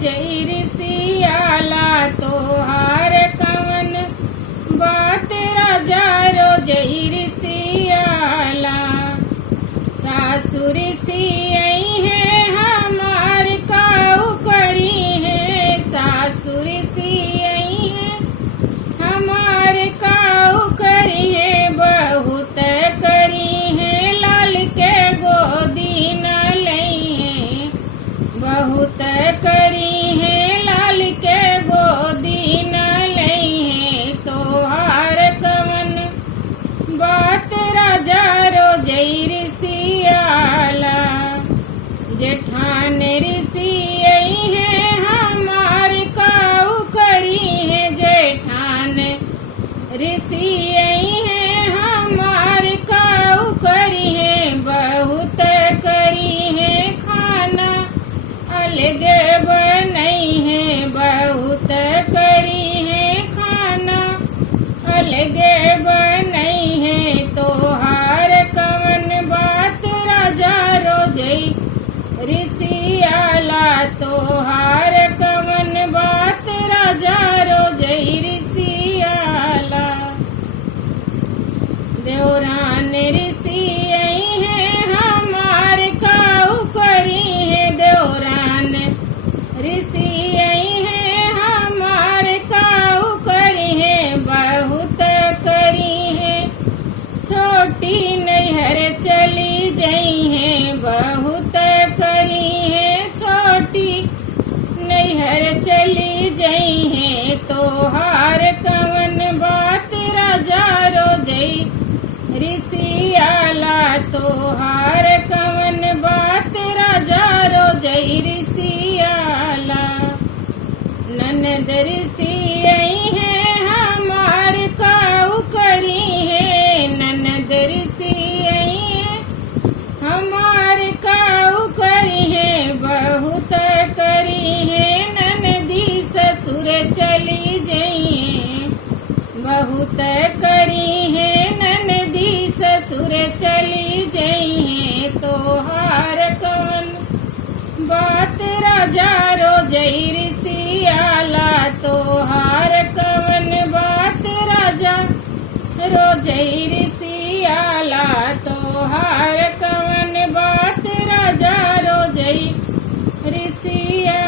रोजई ऋषियाला तोहार कवन बात राजा रोजई ऋषियाला। सासुर सियई है हमार काऊ करी है, सासुर सियई है हमार काऊ करी है, बहुत करी है लाल के गोदी न लई है, बहुत करी है लाल के गोदी न लई है। तोहार कवन बात राजा रोजई ऋषियाला। जेठान ऋषियई है हमार काऊ करी है, जेठान ऋषियई है हमार काऊ करी है, बहुत करी है खाना अलग बनई है, बहुत करी है खाना अलग बनई है। तोहार कवन बात राजा रोजई ऋषियाला, तोहार कवन बात राजा रोजई ऋषियाला। देवरान ऋषियई है हमार काऊ करी है, देवरान ऋषियई है हमार काऊ करी है, बहुत करी है छोटी नैहर चली जई है, बहुत करी है छोटी नैहर चली जई है। तोहार कवन बात राजा रोजई ऋषियाला, तोहार कवन बात राजा रोजई ऋषियाला। ननद ऋषियई है हमार काऊ करी है, ननद ऋषियई है हमार काऊ करी है, बहुत करी है ननदी ससुर चली जई है, बहुत करी है ननदी ससुर चली जई है। तोहार कवन बात राजा रोजई ऋषियाला, तोहार कवन बात राजा रोजई ऋषियाला, तोहार कवन बात राजा रोजई ऋषियाला।